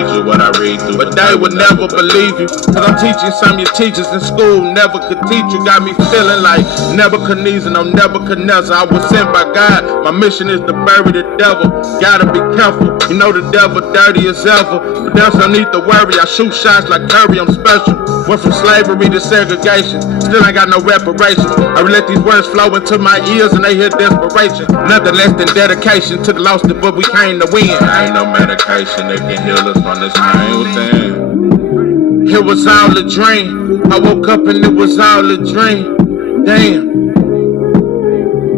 you what I read through, but they would never believe you. Cause I'm teaching some your teachers in school never could teach you. Got me feeling like Nebuchadnezzar, no Nebuchadnezzar. I was sent by God. My mission is to bury the devil. Gotta be careful. You know the devil dirty as ever. But there's no need to worry. I shoot shots like Curry. I'm special. Went from slavery to segregation. Still ain't got no reparations. I let these words flow into my ears and they hear desperation. Nothing less than dedication to the lost, but we came to win. Ain't no medication that can heal us from this pain within. It was all a dream. I woke up and it was all a dream. Damn.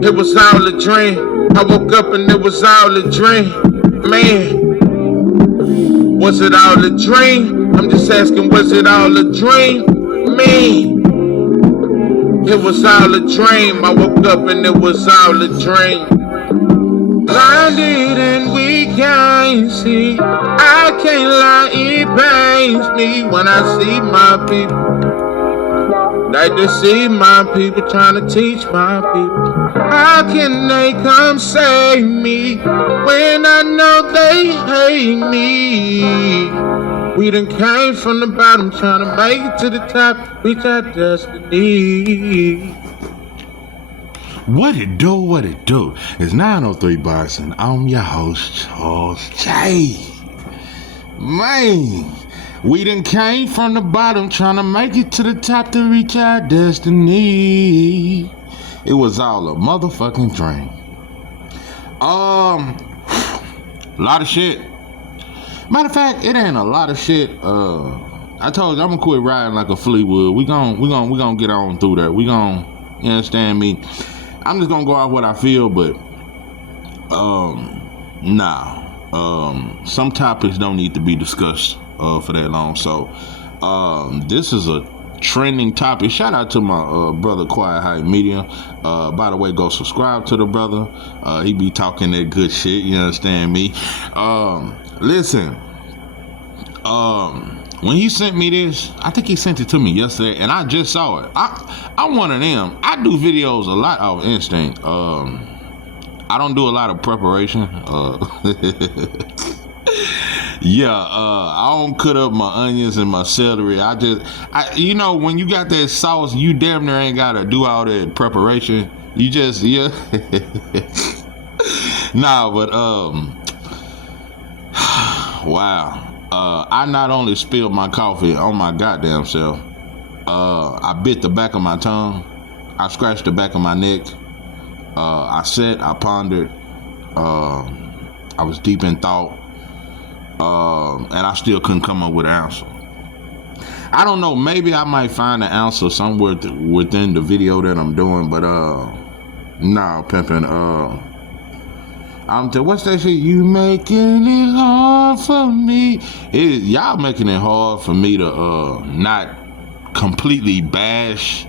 It was all a dream. I woke up and it was all a dream. Man. Was it all a dream? I'm just asking, was it all a dream? Man. It was all a dream. I woke up and it was all a dream. Blinded and we can't see. I can't lie, it pains me when I see my people. They deceive my people, trying to teach my people. How can they come save me when I know they hate me? We done came from the bottom, trying to make it to the top, reach our destiny. What it do, what it do? It's 903 Boxing. I'm your host, Charles J. Man, we done came from the bottom, trying to make it to the top to reach our destiny. It was all a motherfucking dream. A lot of shit. Matter of fact, it ain't a lot of shit. I told you I'm gonna quit riding like a Fleetwood. We gon' get on through there. You understand me? I'm just gonna go out what I feel, but some topics don't need to be discussed for that long. So this is a trending topic. Shout out to my brother Quiet Hype Media. By the way, go subscribe to the brother. He be talking that good shit. You understand me? Listen. When he sent me this, I think he sent it to me yesterday, and I just saw it. I'm one of them. I do videos a lot off instinct. I don't do a lot of preparation. I don't cut up my onions and my celery. When you got that sauce, you damn near ain't gotta do all that preparation. You just, wow. I not only spilled my coffee on my goddamn self, I bit the back of my tongue, I scratched the back of my neck, I sat, I pondered, I was deep in thought, and I still couldn't come up with an answer. I don't know, maybe I might find an answer somewhere within the video that I'm doing, but nah, pimpin', what's that shit? You making it hard for me. Y'all making it hard for me to not completely bash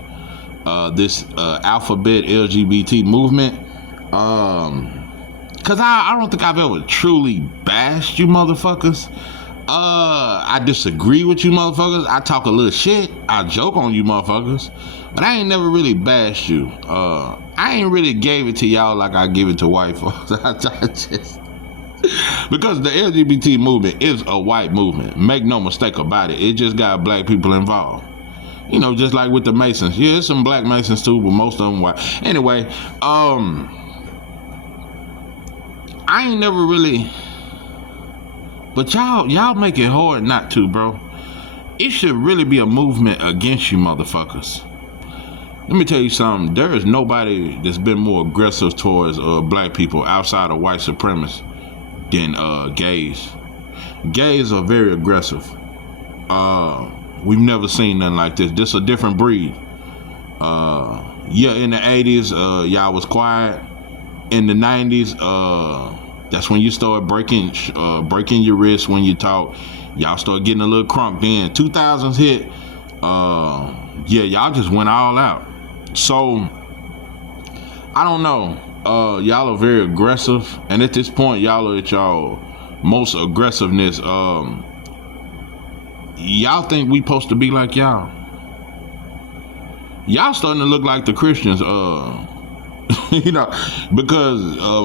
this alphabet LGBT movement. Cause I don't think I've ever truly bashed you motherfuckers. I disagree with you motherfuckers. I talk a little shit. I joke on you motherfuckers. But I ain't never really bashed you. I ain't really gave it to y'all like I give it to white folks. Because the LGBT movement is a white movement. Make no mistake about it. It just got black people involved. Just like with the Masons. Yeah, there's some black Masons too, but most of them white. Anyway, I ain't never really... But y'all make it hard not to, bro. It should really be a movement against you motherfuckers. Let me tell you something. There is nobody that's been more aggressive towards black people outside of white supremacists than gays. Gays are very aggressive. We've never seen nothing like this. This is a different breed. In the 80s, y'all was quiet. In the 90s, that's when you start breaking your wrist when you talk. Y'all start getting a little crunk then. 2000s hit. Y'all just went all out. So, I don't know. Y'all are very aggressive. And at this point, y'all are at y'all most aggressiveness. Y'all think we supposed to be like y'all. Y'all starting to look like the Christians. You know, because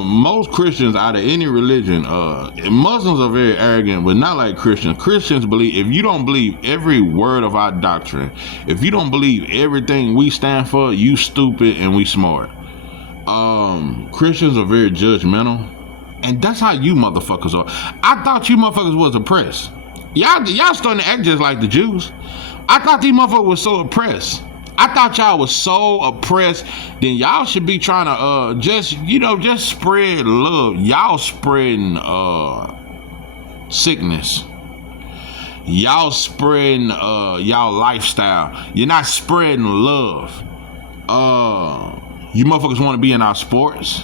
most Christians out of any religion, Muslims are very arrogant, but not like Christians. Christians believe, if you don't believe every word of our doctrine, if you don't believe everything we stand for, you stupid and we smart. Christians are very judgmental, and that's how you motherfuckers are. I thought you motherfuckers was oppressed. Y'all starting to act just like the Jews. I thought these motherfuckers was so oppressed. I thought y'all was so oppressed. Then y'all should be trying to just spread love. Y'all spreading sickness. Y'all spreading y'all lifestyle. You're not spreading love. You motherfuckers want to be in our sports.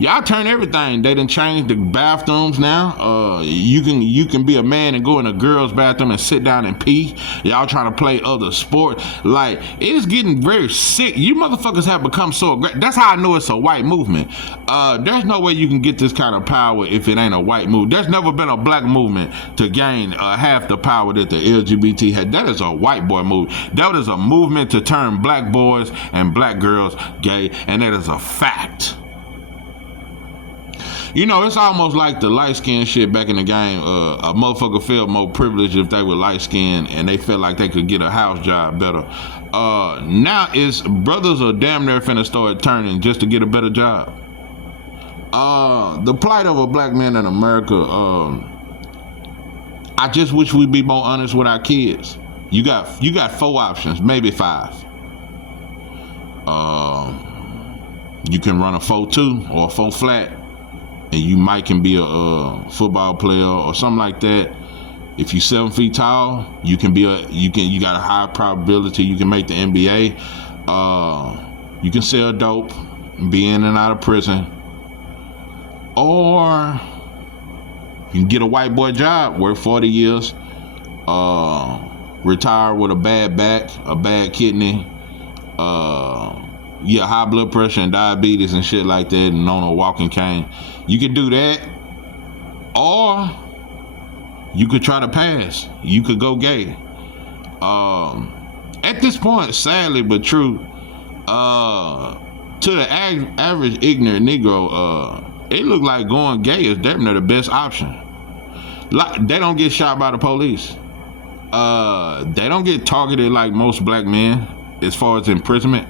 Y'all turn everything. They done changed the bathrooms now. You can be a man and go in a girl's bathroom and sit down and pee. Y'all trying to play other sports. Like, it's getting very sick. You motherfuckers have become so aggressive. That's how I know it's a white movement. There's no way you can get this kind of power if it ain't a white movement. There's never been a black movement to gain half the power that the LGBT had. That is a white boy movement. That is a movement to turn black boys and black girls gay, and that is a fact. You know, it's almost like the light-skinned shit back in the game. A motherfucker felt more privileged if they were light-skinned and they felt like they could get a house job better. Now it's brothers are damn near finna start turning just to get a better job. The plight of a black man in America, I just wish we'd be more honest with our kids. You got 4 options, maybe 5. You can run a 4-2 or a 4 flat. And you might can be a football player or something like that. If you're 7 feet tall, you got a high probability you can make the NBA. You can sell dope, be in and out of prison, or you can get a white boy job, work 40 years, retire with a bad back, a bad kidney, high blood pressure and diabetes and shit like that, and on a walking cane. You could do that, or you could try to pass. You could go gay. At this point, sadly but true, to the average ignorant Negro, it looked like going gay is definitely the best option. Like, they don't get shot by the police. They don't get targeted like most black men as far as imprisonment.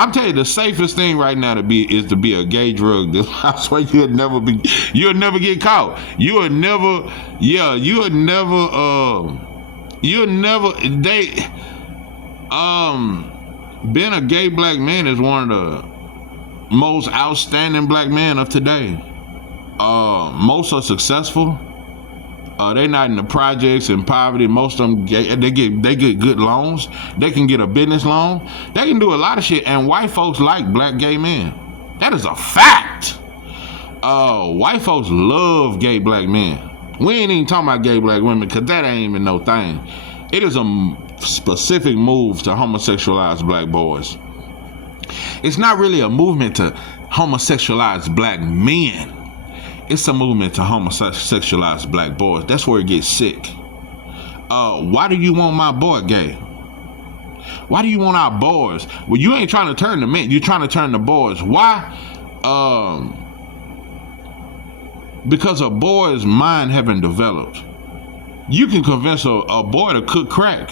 I'm telling you, the safest thing right now is to be a gay drug dealer. I swear you'll never get caught. You'll never, being a gay black man is one of the most outstanding black men of today. Most are successful. They're not in the projects and poverty. Most of them, they get good loans. They can get a business loan. They can do a lot of shit. And white folks like black gay men. That is a fact. White folks love gay black men. We ain't even talking about gay black women because that ain't even no thing. It is a specific move to homosexualize black boys. It's not really a movement to homosexualize black men. It's a movement to homosexualize black boys. That's where it gets sick. Why do you want my boy gay? Why do you want our boys? Well, you ain't trying to turn the men. You're trying to turn the boys. Why? Because a boy's mind haven't developed. You can convince a boy to cook crack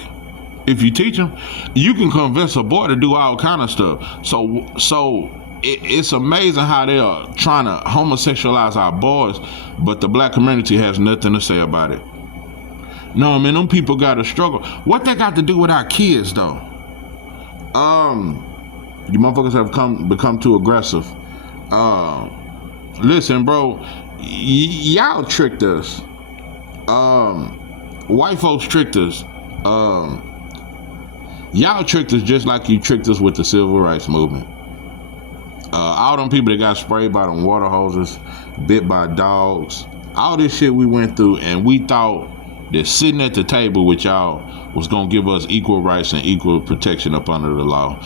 if you teach him. You can convince a boy to do all kind of stuff. So it's amazing how they are trying to homosexualize our boys, but the black community has nothing to say about it. No, man, them people got to struggle. What that got to do with our kids, though? You motherfuckers have become too aggressive. Listen, bro, y'all tricked us. White folks tricked us. Y'all tricked us just like you tricked us with the civil rights movement. All them people that got sprayed by them water hoses, bit by dogs, all this shit we went through, and we thought that sitting at the table with y'all was gonna give us equal rights and equal protection up under the law,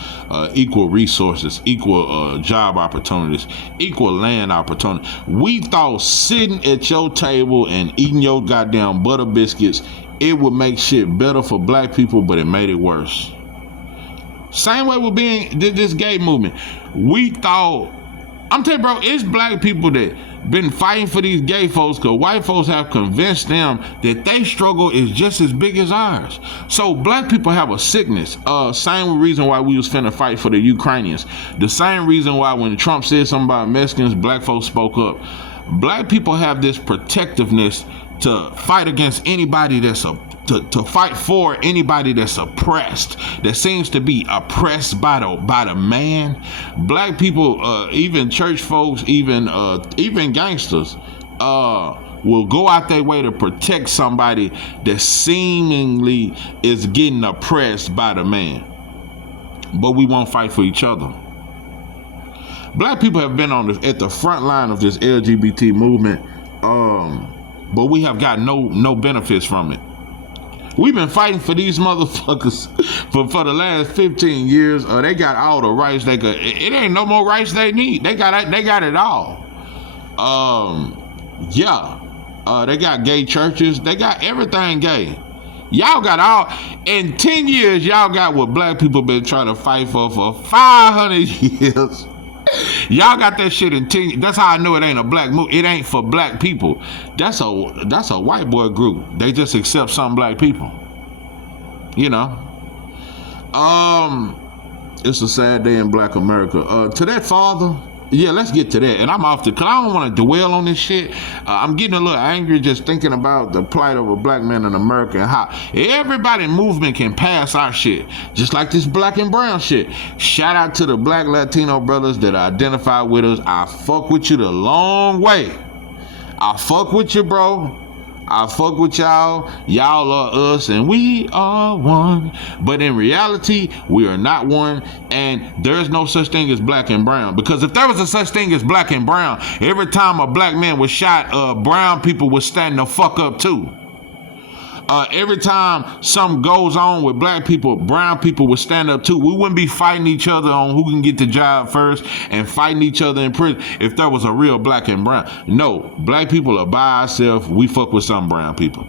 equal resources, equal job opportunities, equal land opportunity. We thought sitting at your table and eating your goddamn butter biscuits, it would make shit better for black people, but it made it worse. Same way with being this gay movement. We thought, I'm telling you, bro, it's black people that been fighting for these gay folks because white folks have convinced them that their struggle is just as big as ours. So black people have a sickness. Same reason why we was finna fight for the Ukrainians. The same reason why when Trump said something about Mexicans, black folks spoke up. Black people have this protectiveness to fight against anybody that's to fight for anybody that's oppressed, that seems to be oppressed by the man. Black people, even church folks, even gangsters, will go out their way to protect somebody that seemingly is getting oppressed by the man. But we won't fight for each other. Black people have been at the front line of this LGBT movement, but we have got no benefits from it. We've been fighting for these motherfuckers for the last 15 years. They got all the rights they could. It ain't no more rights they need. They got it all. They got gay churches. They got everything gay. Y'all got all. In 10 years, y'all got what black people been trying to fight for 500 years. Y'all got that shit in 10. That's how I know it ain't a black move. It ain't for black people. That's a white boy group. They just accept some black people. You know. It's a sad day in black America. To that father, yeah, let's get to that. And I'm off because I don't want to dwell on this shit. I'm getting a little angry just thinking about the plight of a black man in America and how everybody in movement can pass our shit. Just like this black and brown shit. Shout out to the black Latino brothers that identify with us. I fuck with you the long way. I fuck with you, bro. I fuck with y'all. Y'all are us and we are one. But in reality, we are not one. And there's no such thing as black and brown. Because if there was a such thing as black and brown, every time a black man was shot, brown people would stand the fuck up too. Every time something goes on with black people, brown people would stand up too. We wouldn't be fighting each other on who can get the job first and fighting each other in prison if there was a real black and brown. No, black people are by ourselves. We fuck with some brown people.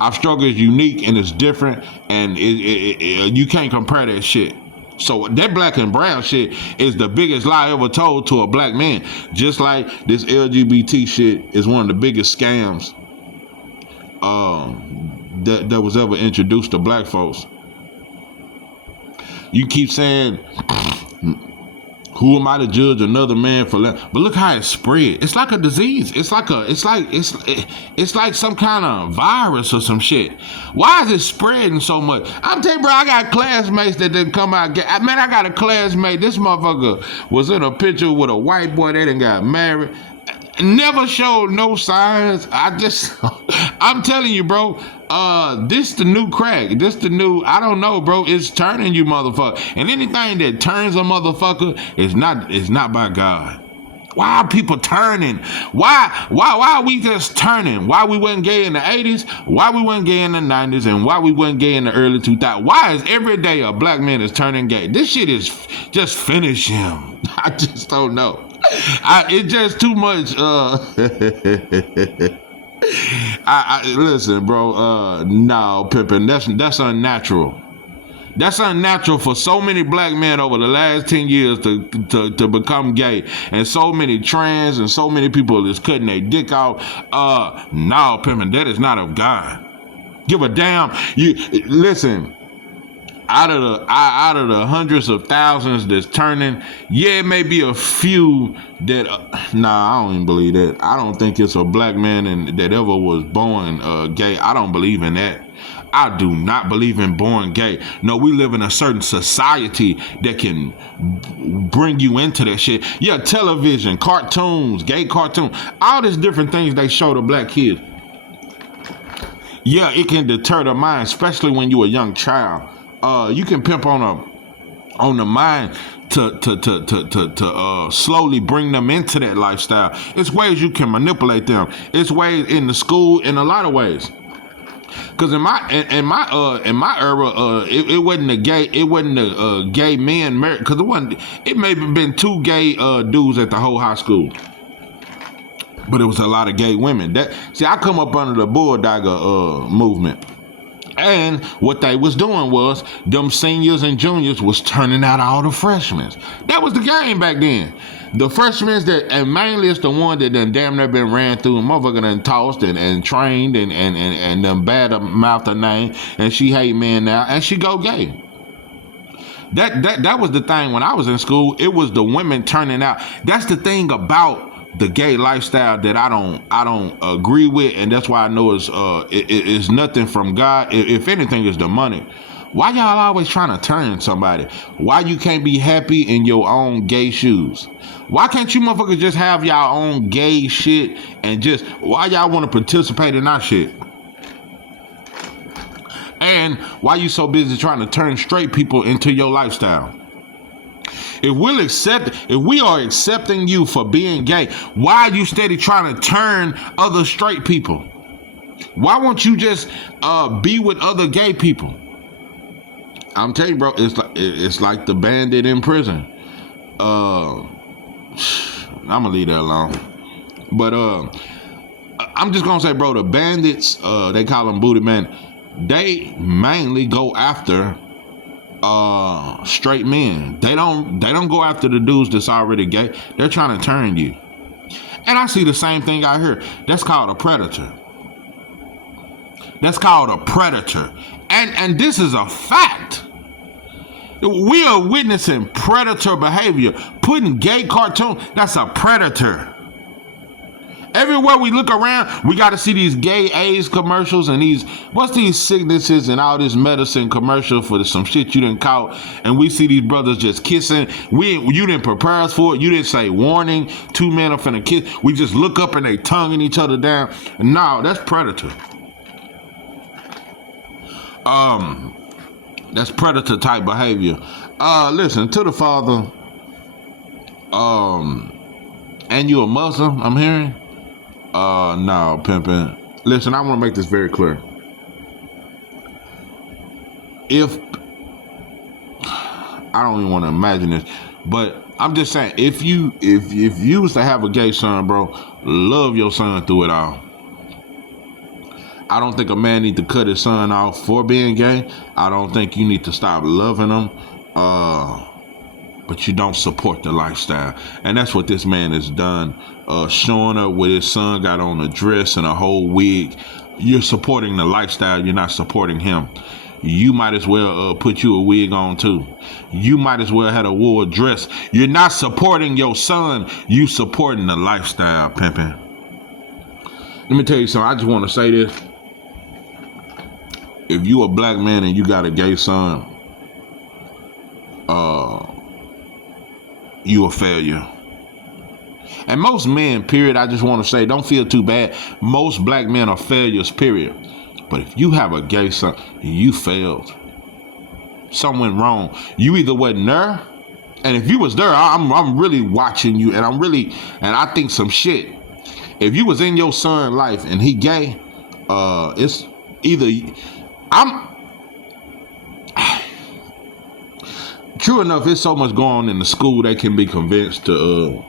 Our struggle is unique and it's different, and you can't compare that shit. So that black and brown shit is the biggest lie ever told to a black man. Just like this LGBT shit is one of the biggest scams that was ever introduced to black folks. You keep saying, who am I to judge another man for that? But look how it spread. It's like a disease. It's like some kind of virus or some shit. Why is it spreading so much? I'm telling you, bro, I got classmates that didn't come out. Man, I got a classmate. This motherfucker was in a picture with a white boy. They done got married. Never showed no signs. I'm telling you, bro, this the new crack. This the new, I don't know, bro. It's turning you, motherfucker. And anything that turns a motherfucker is not by God. Why are people turning? Why are we just turning? Why we wasn't gay in the 80s? Why we wasn't gay in the 90s? And why we wasn't gay in the early 2000s? Why is every day a black man is turning gay? This shit is just finish him. I just don't know. It's just too much. Listen, bro. No, Pippin, that's unnatural. That's unnatural for so many black men over the last 10 years to become gay, and so many trans and so many people is cutting their dick out. No, Pippin, that is not of God. Give a damn. You listen. Out of the hundreds of thousands that's turning, yeah, it may be a few that, I don't even believe that. I don't think it's a black man that ever was born gay. I don't believe in that. I do not believe in born gay. No, we live in a certain society that can bring you into that shit. Yeah, television, cartoons, gay cartoons, all these different things they show to black kids. Yeah, it can deter the mind, especially when you're a young child. You can pimp on the mind to slowly bring them into that lifestyle. It's ways you can manipulate them. It's ways in the school in a lot of ways. Cause in my era, it wasn't a gay men married. Cause it may have been two gay dudes at the whole high school. But it was a lot of gay women. I come up under the bulldogger movement. And what they was doing was them seniors and juniors was turning out all the freshmen. That was the game back then. The freshmen that, and mainly it's the one that done damn near been ran through, and motherfucker done tossed and trained and done bad mouth her name, and she hate men now, and she go gay. That was the thing when I was in school. It was the women turning out. That's the thing about the gay lifestyle that I don't agree with, and that's why I know it's nothing from God. If anything, it's the money. Why y'all always trying to turn somebody? Why you can't be happy in your own gay shoes? Why can't you motherfuckers just have y'all own gay shit and just, why y'all want to participate in our shit? And why you so busy trying to turn straight people into your lifestyle? If we are accepting you for being gay, why are you steady trying to turn other straight people? Why won't you just be with other gay people? I'm telling you, bro, it's like the bandit in prison. I'm gonna leave that alone. But I'm just gonna say, bro, the bandits, they call them booty men. They mainly go after straight men. They don't go after the dudes that's already gay. They're trying to turn you. And I see the same thing out here. That's called a predator. That's called a predator. And this is a fact. We are witnessing predator behavior. Putting gay cartoon, that's a predator. Everywhere we look around, we got to see these gay AIDS commercials and what's these sicknesses and all this medicine commercial for some shit you didn't caught. And we see these brothers just kissing. You didn't prepare us for it. You didn't say warning. Two men are finna kiss. We just look up and they tonguing each other down. No, that's predator. That's predator type behavior. Listen, to the father, and you a Muslim, I'm hearing? No, pimpin'. Listen, I want to make this very clear. I don't even want to imagine this, but I'm just saying, if you was to have a gay son, bro, love your son through it all. I don't think a man need to cut his son off for being gay. I don't think you need to stop loving him. But you don't support the lifestyle. And that's what this man has done. Showing up with his son, got on a dress and a whole wig. You're supporting the lifestyle. You're not supporting him. You might as well put you a wig on too. You might as well have a wool dress. You're not supporting your son. You supporting the lifestyle, pimping. Let me tell you something. I just want to say this. If you a black man and you got a gay son, you a failure. And most men, period, I just want to say, don't feel too bad. Most black men are failures, period. But if you have a gay son, you failed. Something went wrong. You either wasn't there, and if you was there, I'm really watching you, and I think some shit. If you was in your son's life and he gay, it's either true enough, it's so much going on in the school they can be convinced to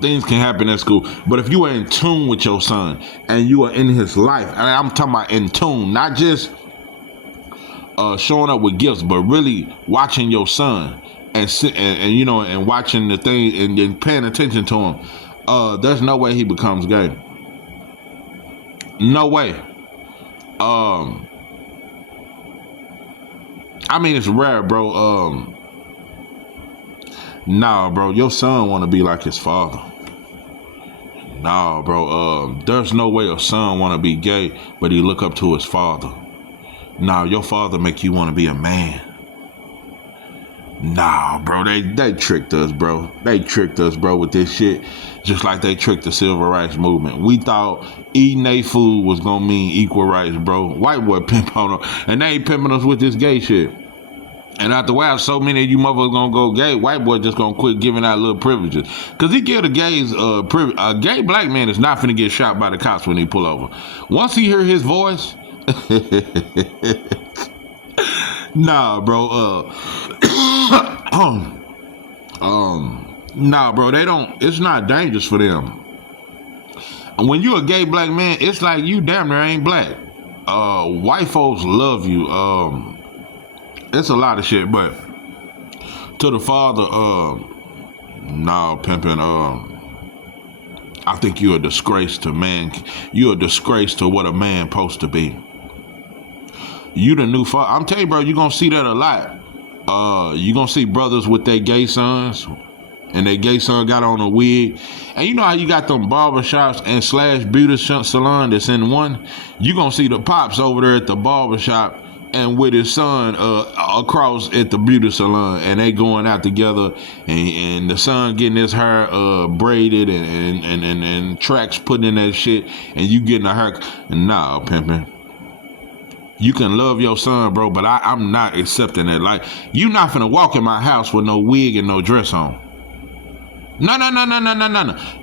things can happen at school. But if you are in tune with your son and you are in his life, and I'm talking about in tune, not just showing up with gifts, but really watching your son and watching the thing and paying attention to him, there's no way he becomes gay. No way. I mean, it's rare, bro. Nah, bro, your son want to be like his father. Nah, bro, there's no way a son want to be gay, but he look up to his father. Nah, your father make you want to be a man. Nah, bro, they tricked us, bro. They tricked us, bro, with this shit. Just like they tricked the civil rights movement. We thought eating they food was gonna mean equal rights, bro. White boy pimp on them, and they ain't pimping us with this gay shit. And after a while, so many of you motherfuckers gonna go gay. White boy just gonna quit giving out little privileges, cause he give the gays privilege. A gay black man is not finna get shot by the cops when he pull over. Once he hear his voice, nah, bro. Nah, bro. They don't. It's not dangerous for them. And when you a gay black man, it's like you damn near ain't black. white folks love you. It's a lot of shit, but to the father, nah, pimping, I think you're a disgrace to man. You're a disgrace to what a man supposed to be. You the new father. I'm telling you, bro, you're going to see that a lot. You're going to see brothers with their gay sons, and their gay son got on a wig. And you know how you got them barbershops and slash beauty salon that's in one? You're going to see the pops over there at the barbershop and with his son across at the beauty salon, and they going out together, and the son getting his hair braided and tracks put in that shit, and you getting a haircut. Nah, pimping. You can love your son, bro, but I'm not accepting that. Like, you not finna walk in my house with no wig and no dress on. No.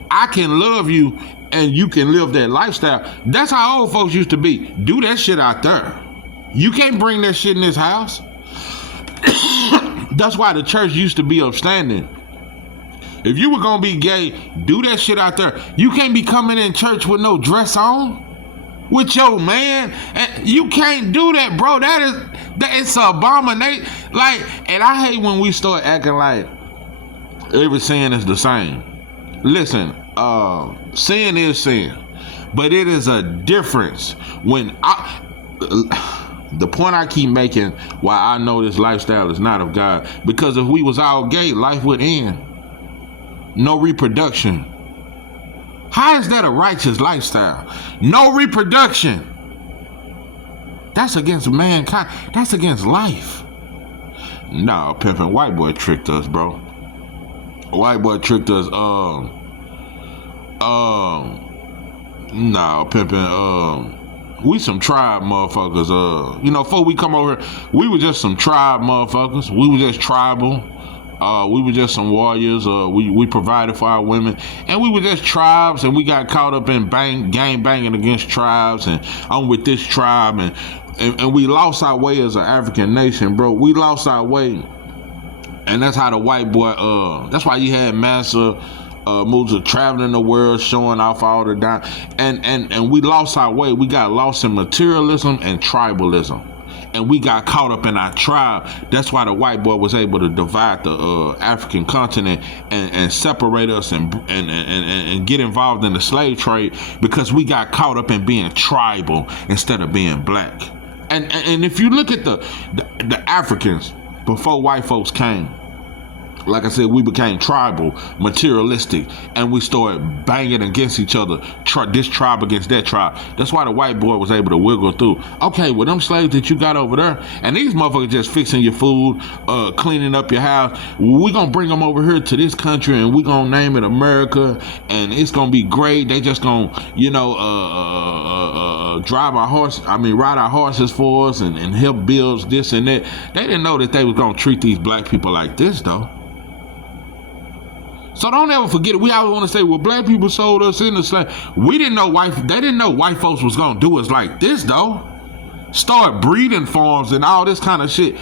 I can love you, and you can live that lifestyle. That's how old folks used to be. Do that shit out there. You can't bring that shit in this house. That's why the church used to be upstanding. If you were gonna be gay, do that shit out there. You can't be coming in church with no dress on with your man. And you can't do that, bro. It's an abomination. Like, and I hate when we start acting like every sin is the same. Listen, sin is sin, but it is a difference when the point I keep making why I know this lifestyle is not of God, because if we was all gay, life would end. No reproduction. How is that a righteous lifestyle? No reproduction. That's against mankind. That's against life. No, pimpin', white boy tricked us, bro. White boy tricked us. Nah, pimpin', we some tribe motherfuckers. Before we come over here, we were just some tribe motherfuckers. We were just tribal. We were just some warriors. We provided for our women, and we were just tribes. And we got caught up in gang banging against tribes. And I'm with this tribe, and we lost our way as an African nation, bro. We lost our way, and that's how the white boy. That's why you had Massa. Moves of traveling the world, showing off all the down, and we lost our way. We got lost in materialism and tribalism, and we got caught up in our tribe. That's why the white boy was able to divide the African continent and separate us and get involved in the slave trade, because we got caught up in being tribal instead of being black. And if you look at the Africans before white folks came, like I said, we became tribal, materialistic, and we started banging against each other, this tribe against that tribe. That's why the white boy was able to wiggle through. Okay, well, them slaves that you got over there, and these motherfuckers just fixing your food, cleaning up your house, we gonna bring them over here to this country, and we gonna name it America, and it's gonna be great. They just gonna, ride our horses for us and help build this and that. They didn't know that they was gonna treat these black people like this, though. So don't ever forget it. We always want to say, well, black people sold us in the slave. They didn't know white folks was gonna do us like this, though. Start breeding farms and all this kind of shit.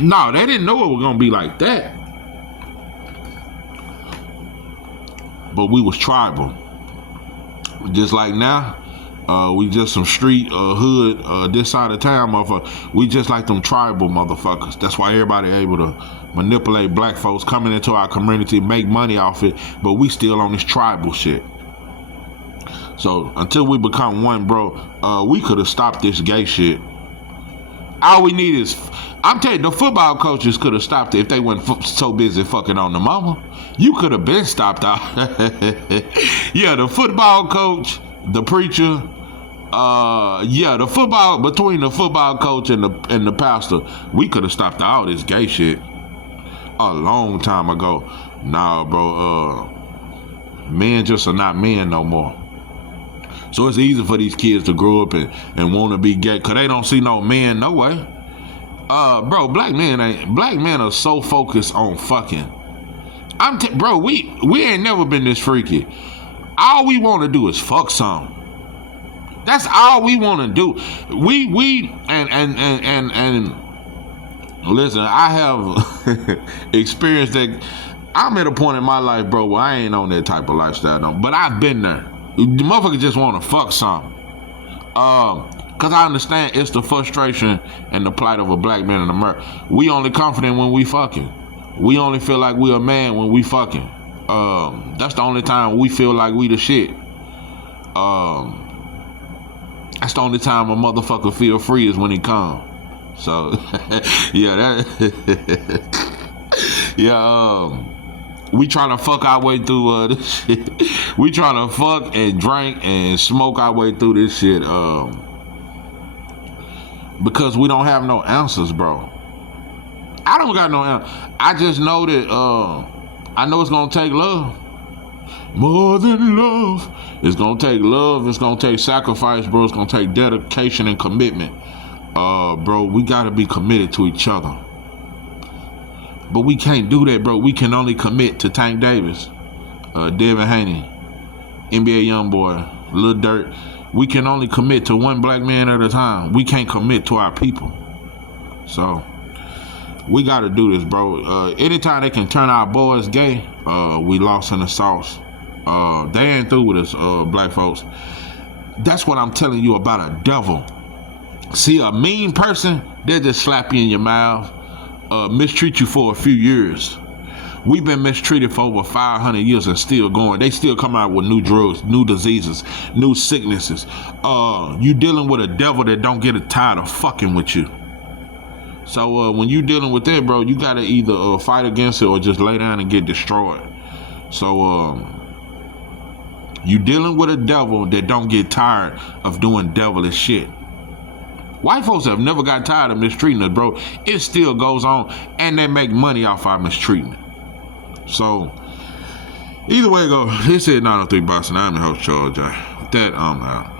No, they didn't know it was gonna be like that. But we was tribal. Just like now, we just some street hood this side of town, motherfucker. We just like them tribal motherfuckers. That's why everybody able to manipulate black folks, coming into our community, make money off it, but we still on this tribal shit. So until we become one, bro, we could have stopped this gay shit. All we need is, I'm telling you, the football coaches could have stopped it if they weren't so busy fucking on the mama. You could have been stopped out. Yeah, the football coach, the preacher, between the football coach and the pastor, we could have stopped all this gay shit a long time ago. Nah, bro, men just are not men no more. So it's easy for these kids to grow up and want to be gay, because they don't see no men no way. Bro, black men are so focused on fucking. Bro, we ain't never been this freaky. All we want to do is fuck some. That's all we want to do. And listen, I have experienced that. I'm at a point in my life, bro, where I ain't on that type of lifestyle, no. But I've been there. The motherfucker just want to fuck something. Cause I understand it's the frustration and the plight of a black man in America. We only confident when we fucking. We only feel like we a man when we fucking. That's the only time we feel like we the shit. That's the only time a motherfucker feel free is when he come. So, yeah, we trying to fuck our way through this shit. We trying to fuck and drink and smoke our way through this shit. Because we don't have no answers, bro. I don't got no answers. I just know that I know it's gonna take love. More than love. It's gonna take love. It's gonna take sacrifice, bro. It's gonna take dedication and commitment. Bro, we gotta be committed to each other. But we can't do that, bro. We can only commit to Tank Davis, Devin Haney, NBA Youngboy, Lil Durk. We can only commit to one black man at a time. We can't commit to our people. So we gotta do this, bro. Anytime they can turn our boys gay, we lost in the sauce. They ain't through with us, black folks. That's what I'm telling you about a devil. See, a mean person, they'll just slap you in your mouth, mistreat you for a few years. We've been mistreated for over 500 years and still going. They still come out with new drugs, new diseases, new sicknesses. You dealing with a devil that don't get tired of fucking with you. So when you dealing with that, bro, you gotta either fight against it or just lay down and get destroyed. So you dealing with a devil that don't get tired of doing devilish shit. White folks have never got tired of mistreating us, bro. It still goes on, and they make money off our mistreatment. So either way it go, this is 903 Boston. I'm the host, Charles J. With that, I'm out.